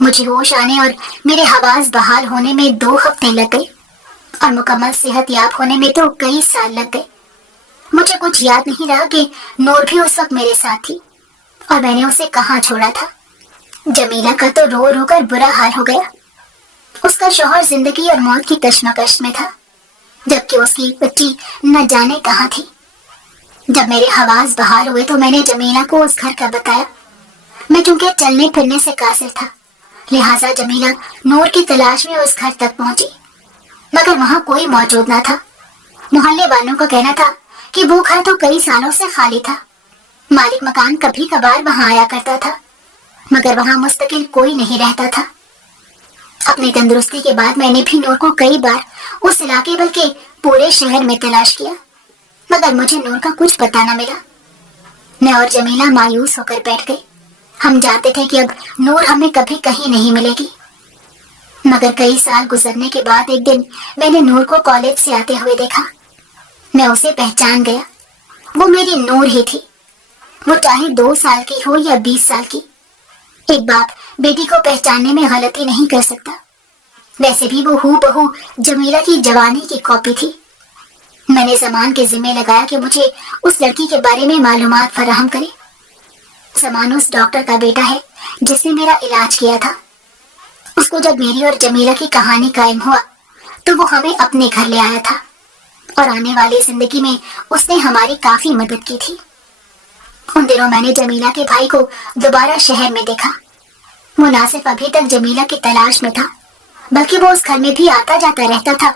मुझे होश आने और मेरे हवास बहाल होने में 2 हफ्ते लग गए और मुकम्मल सेहत याब होने में तो कई साल लग गए। मुझे कुछ याद नहीं रहा कि नूर भी उस वक्त मेरे साथ थी और मैंने उसे कहाँ छोड़ा था। जमीला का तो रो रो कर बुरा हाल हो गया। उसका शौहर जिंदगी और मौत की कश्मकश में था, जबकि उसकी बच्ची न जाने कहाँ थी। जब मेरे हवास बहाल हुए तो मैंने जमीला को उस घर का बताया। मैं चूंकि चलने फिरने से कासिर था, लिहाजा जमीला नूर की तलाश में उस घर तक पहुंची, मगर वहां कोई मौजूद न था। मोहल्ले वालों का कहना था कि वो घर तो कई सालों से खाली था। मालिक मकान कभी कभार वहां आया करता था, मगर वहां मुस्तकिल कोई नहीं रहता था। अपनी तंदुरुस्ती के बाद मैंने भी नूर को कई बार उस इलाके बल्कि पूरे शहर में तलाश किया, मगर मुझे नूर का कुछ पता न मिला। मैं और जमीला मायूस होकर बैठ गए। हम जानते थे कि अब नूर हमें कभी कहीं नहीं मिलेगी। मगर कई साल गुजरने के बाद एक दिन मैंने नूर को कॉलेज से आते हुए देखा। मैं उसे पहचान गया। वो मेरी नूर ही थी, वो चाहे 2 साल की हो या 20 साल की। एक बाप बेटी को पहचानने में गलती नहीं कर सकता। वैसे भी वो हूबहू जमीला की जवानी की कॉपी थी। मैंने जमान के जिम्मे लगाया कि मुझे उस लड़की के बारे में मालूमात फराहम करे। जमान उस डॉक्टर का बेटा है जिसने मेरा इलाज किया था। उसको जब मेरी और जमीला की कहानी कायम हुआ तो वो हमें अपने घर ले आया था, और आने वाली जिंदगी में उसने हमारी काफी मदद की थी। उन दिनों मैंने जमीला के भाई को दोबारा शहर में देखा। वो ना सिर्फ अभी तक जमीला की तलाश में था, बल्कि वो उस घर में भी आता जाता रहता था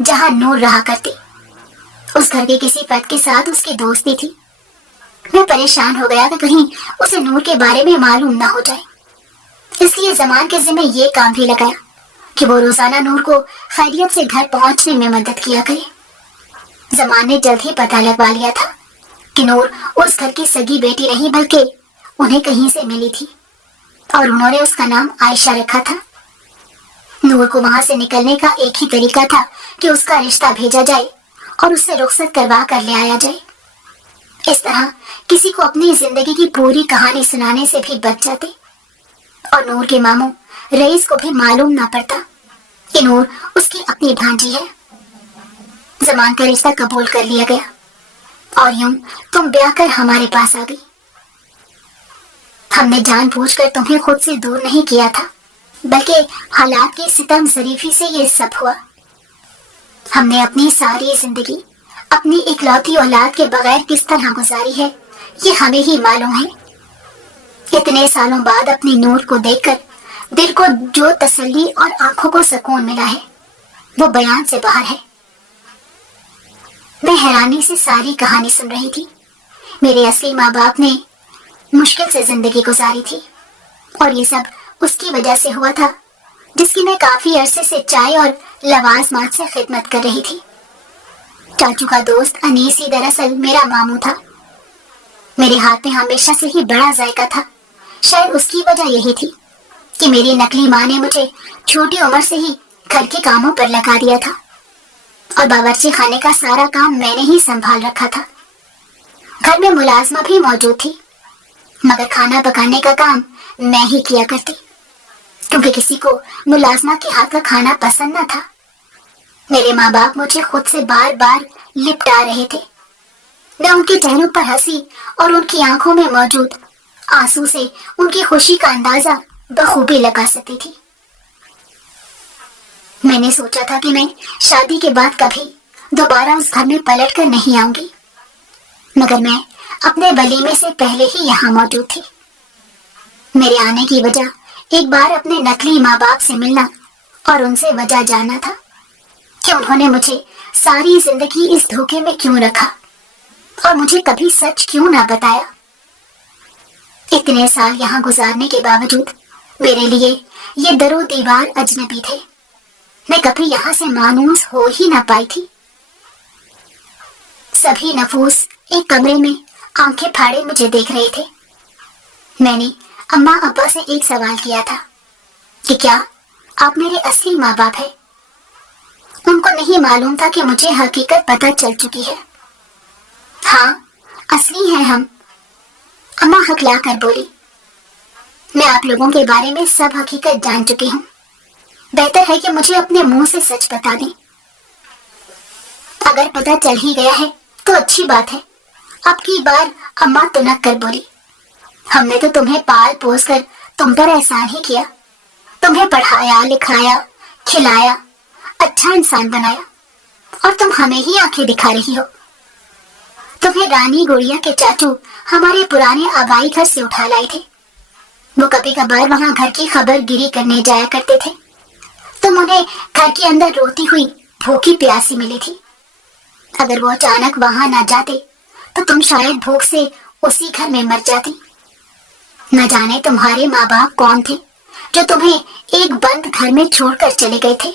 जहां नूर रहा करती। उस घर के किसी फर्द के साथ उसकी दोस्ती थी। मैं परेशान हो गया कि कहीं उसे नूर के बारे में मालूम ना हो जाए, इसलिए जमान के जिम्मे ये काम भी लगाया कि वो रोजाना नूर को खैरियत से घर पहुंचने में मदद किया करे। जमान ने जल्द ही पता लगवा लिया था कि नूर उस घर की सगी बेटी नहीं बल्कि उन्हें कहीं से मिली थी, और उन्होंने उसका नाम आयशा रखा था। नूर को वहां से निकलने का एक ही तरीका था कि उसका रिश्ता भेजा जाए और उससे रुखसत करवा कर ले आया जाए। इस तरह किसी को अपनी जिंदगी की पूरी कहानी सुनाने से भी बच जाते, और नूर के मामू रईस को भी मालूम ना पड़ता कि नूर उसकी अपनी भांजी है। जमान का रिश्ता कबूल कर लिया गया, और यूं तुम ब्याह कर हमारे पास आ गई। हमने जानबूझकर तुम्हें खुद से दूर नहीं किया था, बल्कि हालात की सितम ज़रीफी से ये सब हुआ। हमने अपनी सारी जिंदगी अपनी इकलौती औलाद के बगैर किस तरह गुजारी है ये हमें ही मालूम है। इतने सालों बाद अपनी नूर को देखकर दिल को जो तसल्ली और आंखों को सुकून मिला है वो बयान से बाहर है। मैं हैरानी से सारी कहानी सुन रही थी। मेरे असली माँ बाप ने मुश्किल से जिंदगी गुजारी थी, और ये सब उसकी वजह से हुआ था जिसकी मैं काफी अरसे से चाय और लवाजमात से खिदमत कर रही थी। चाचू का दोस्त अनीस ही दरअसल मेरा मामू था। मेरे हाथ में हमेशा से ही बड़ा जायका था। शायद उसकी वजह यही थी कि मेरी नकली माँ ने मुझे छोटी उम्र से ही घर के कामों पर लगा दिया था, और बावर्ची खाने का सारा काम मैंने ही संभाल रखा था। घर में मुलाजमा भी मौजूद थी, मगर खाना पकाने का काम मैं ही किया करती, क्योंकि किसी को मुलाजमा के हाथ का खाना पसंद न था। मेरे माँ बाप मुझे खुद से बार बार लिपटा रहे थे। मैं उनके चेहरों पर हंसी और उनकी आंखों में मौजूद आंसू से उनकी खुशी का अंदाजा बखूबी लगा सकती थी। मैंने सोचा था कि मैं शादी के बाद कभी दोबारा उस घर में पलट कर नहीं आऊंगी, मगर मैं अपने वलीमे से पहले ही यहाँ मौजूद थी। मेरे आने की वजह एक बार अपने नकली माँ बाप से मिलना और उनसे वजह जानना था कि उन्होंने मुझे सारी जिंदगी इस धोखे में क्यों रखा और मुझे कभी सच क्यों ना बताया। इतने साल यहाँ गुजारने के बावजूद मेरे लिए ये दरो दीवार अजनबी थे। मैं कभी यहाँ से मानूस हो ही ना पाई थी। सभी नफूस एक कमरे में आंखें फाड़े मुझे देख रहे थे। मैंने अम्मा अब्बा से एक सवाल किया था कि क्या आप मेरे असली माँ बाप हैं? उनको नहीं मालूम था कि मुझे हकीकत पता चल चुकी है। हाँ, असली हैं हम, अम्मा हकला कर बोली। मैं आप लोगों के बारे में सब हकीकत जान चुकी हूँ। बेहतर है कि मुझे अपने मुंह से सच बता दें। अगर पता चल ही गया है तो अच्छी बात है। अब की बार अम्मा तुनक कर बोली, हमने तो तुम्हें पाल पोस कर तुम पर एहसान ही किया। तुम्हें पढ़ाया लिखाया खिलाया, अच्छा इंसान बनाया, और तुम हमें ही आंखें दिखा रही हो। तुम्हें रानी गुड़िया के चाचू हमारे पुराने आबाई घर से उठा लाए थे। वो कभी कभार वहाँ घर की खबर गिरी करने जाया करते थे। तुम उन्हें घर के अंदर रोती हुई भूखी प्यासी मिली थी। अगर वो अचानक वहाँ ना जाते तो तुम शायद भूख से उसी घर में मर जाती। न जाने तुम्हारे माँ बाप कौन थे जो तुम्हें एक बंद घर में छोड़कर चले गए थे।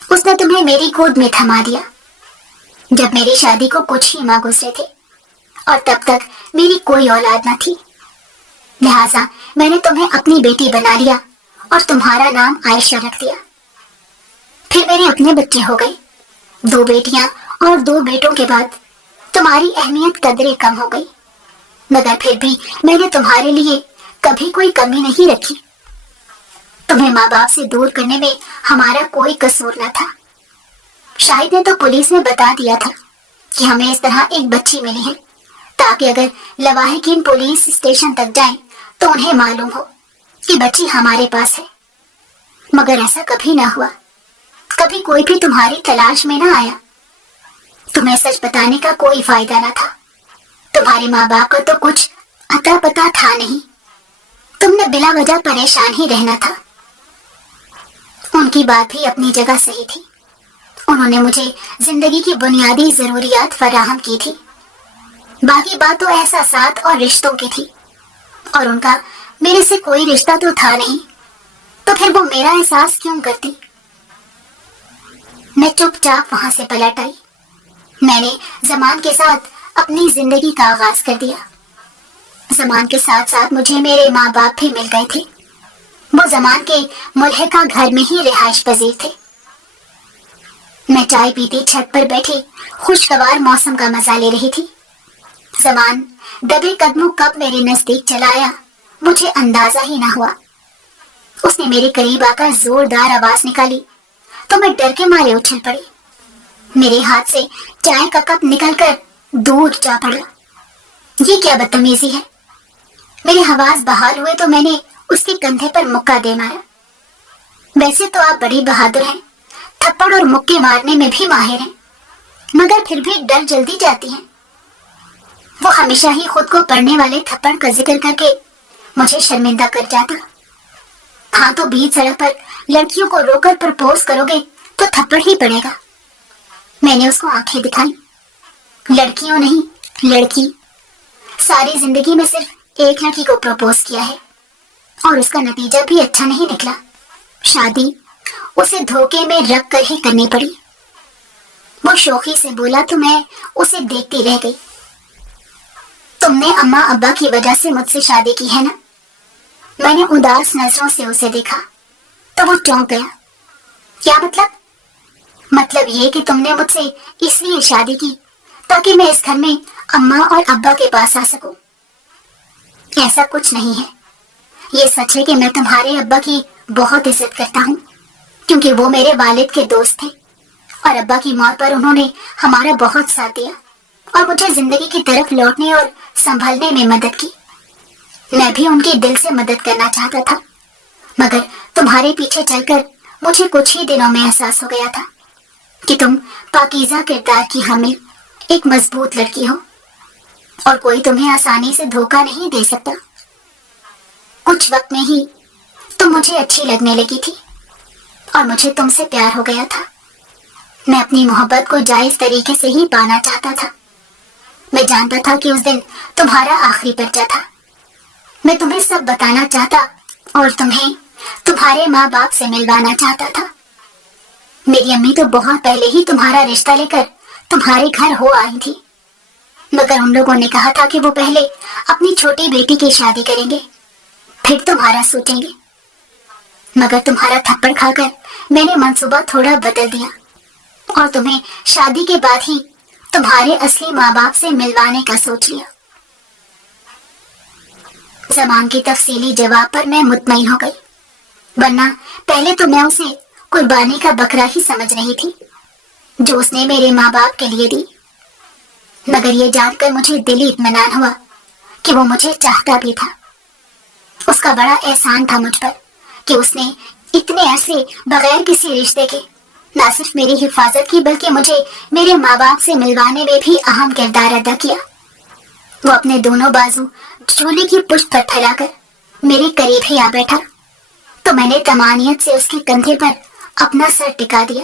उसने तुम्हें मेरी गोद में थमा दिया जब मेरी शादी को कुछ ही माह गुजरे थे और तब तक मेरी कोई औलाद न थी। लिहाजा मैंने तुम्हें अपनी बेटी बना लिया और तुम्हारा नाम आयशा रख दिया। फिर मेरे अपने बच्चे हो गए, 2 बेटियां और 2 बेटों के बाद तुम्हारी अहमियत कदरे कम हो गई, मगर फिर भी मैंने तुम्हारे लिए कभी कोई कमी नहीं रखी। तुम्हें माँ बाप से दूर करने में हमारा कोई कसूर न था। शाहिद ने तो पुलिस में बता दिया था कि हमें इस तरह एक बच्ची मिली है ताकि अगर लवाहिकीन पुलिस स्टेशन तक जाएं तो उन्हें मालूम हो कि बच्ची हमारे पास है। मगर ऐसा कभी ना हुआ, कभी कोई भी तुम्हारी तलाश में ना आया। तुम्हें सच बताने का कोई फायदा ना था। तुम्हारे माँ बाप का तो कुछ अता पता था नहीं। तुमने बिला वजह परेशान ही रहना था। उनकी बात भी अपनी जगह सही थी। उन्होंने मुझे जिंदगी की बुनियादी जरूरियात फराहम की थी। बाकी बात तो एहसासात और रिश्तों की थी और उनका मेरे से कोई रिश्ता तो था नहीं, तो फिर वो मेरा एहसास क्यों करती। मैं चुपचाप वहां से पलट आई। मैंने जमान के साथ अपनी जिंदगी का आगाज कर दिया। जमान के साथ साथ मुझे मेरे माँ बाप भी मिल गए थे। वो जमान के मुल्हिका घर में ही रिहाइश पजीर थे। मैं चाय पीती छत पर बैठी खुशगवार मौसम का मजा ले रही थी। जमान दबे कदमों कब मेरे नजदीक चला आया मुझे अंदाजा ही ना हुआ। उसने मेरे करीब आकर जोरदार आवाज निकाली तो मैं डर के मारे उछल पड़ी। मेरे हाथ से चाय का कप निकलकर दूर जा पड़ा। ये क्या बदतमीजी है। मेरे हवास बहाल हुए तो मैंने उसके कंधे पर मुक्का दे मारा। वैसे तो आप बड़ी बहादुर हैं, थप्पड़ और मुक्के मारने में भी माहिर हैं, मगर फिर भी डर जल्दी जाती हैं। वो हमेशा ही खुद को पड़ने वाले थप्पड़ का जिक्र करके मुझे शर्मिंदा कर जाता। हाँ तो बीच सड़क पर लड़कियों को रोकर प्रपोज करोगे तो थप्पड़ ही पड़ेगा। मैंने उसको आंखें दिखाई। लड़कियों नहीं, लड़की। सारी जिंदगी में सिर्फ एक लड़की को प्रपोज किया है और उसका नतीजा भी अच्छा नहीं निकला। शादी उसे धोखे में रख कर ही करनी पड़ी। वो शौकी से बोला तो मैं उसे देखती रह गई। तुमने अम्मा अब्बा की वजह से मुझसे शादी की है ना? मैंने उदास नजरों से उसे देखा तो वो चौंक गया। क्या मतलब? मतलब ये कि तुमने मुझसे इसलिए शादी की ताकि मैं इस घर में अम्मा और अब्बा के पास आ सकूं। ऐसा कुछ नहीं है। ये सच है कि मैं तुम्हारे अब्बा की बहुत इज्जत करता हूँ क्योंकि वो मेरे वालिद के दोस्त थे और अब्बा की मौत पर उन्होंने हमारा बहुत साथ दिया और मुझे जिंदगी की तरफ लौटने और संभलने में मदद की। मैं भी उनके दिल से मदद करना चाहता था, मगर तुम्हारे पीछे चलकर मुझे कुछ ही दिनों में एहसास हो गया था कि तुम पाकीज़ा किरदार की हामिल एक मजबूत लड़की हो और कोई तुम्हें आसानी से धोखा नहीं दे सकता। कुछ वक्त में ही तुम मुझे अच्छी लगने लगी थी और मुझे तुमसे प्यार हो गया था। मैं अपनी मोहब्बत को जायज तरीके से ही पाना चाहता था। मैं जानता था कि उस दिन तुम्हारा आखिरी पर्चा था। मैं तुम्हें सब बताना चाहता और तुम्हें तुम्हारे माँ बाप से मिलवाना चाहता था। मेरी अम्मी तो बहुत पहले ही तुम्हारा रिश्ता लेकर तुम्हारे घर हो आई थी, मगर उन लोगों ने कहा था कि वो पहले अपनी छोटी बेटी की शादी करेंगे, फिर तुम्हारा सोचेंगे। मगर तुम्हारा थप्पड़ खाकर मैंने मंसूबा थोड़ा बदल दिया और तुम्हें शादी के बाद ही तुम्हारे असली माँ बाप से मिलवाने का सोच लिया। जमान की तफसीली जवाब पर मैं मुतमईन हो गई, वरना पहले तो मैं उसे कुर्बानी का बकरा ही समझ रही थी जो उसने मेरे माँ बाप के लिए दी। मगर ये जानकर मुझे दिली इत्मीनान हुआ कि वो मुझे चाहता भी था। उसका बड़ा एहसान था मुझ पर कि उसने इतने अरसे बगैर किसी रिश्ते के نہ صرف میری حفاظت کی بلکہ مجھے میرے ماں باپ سے ملوانے میں بھی اہم کردار ادا کیا۔ وہ اپنے دونوں بازو چولہے کی پشت پر پھیلا کر میرے قریب ہی آ بیٹھا تو میں نے طمانیت سے اس کے کندھے پر اپنا سر ٹکا دیا۔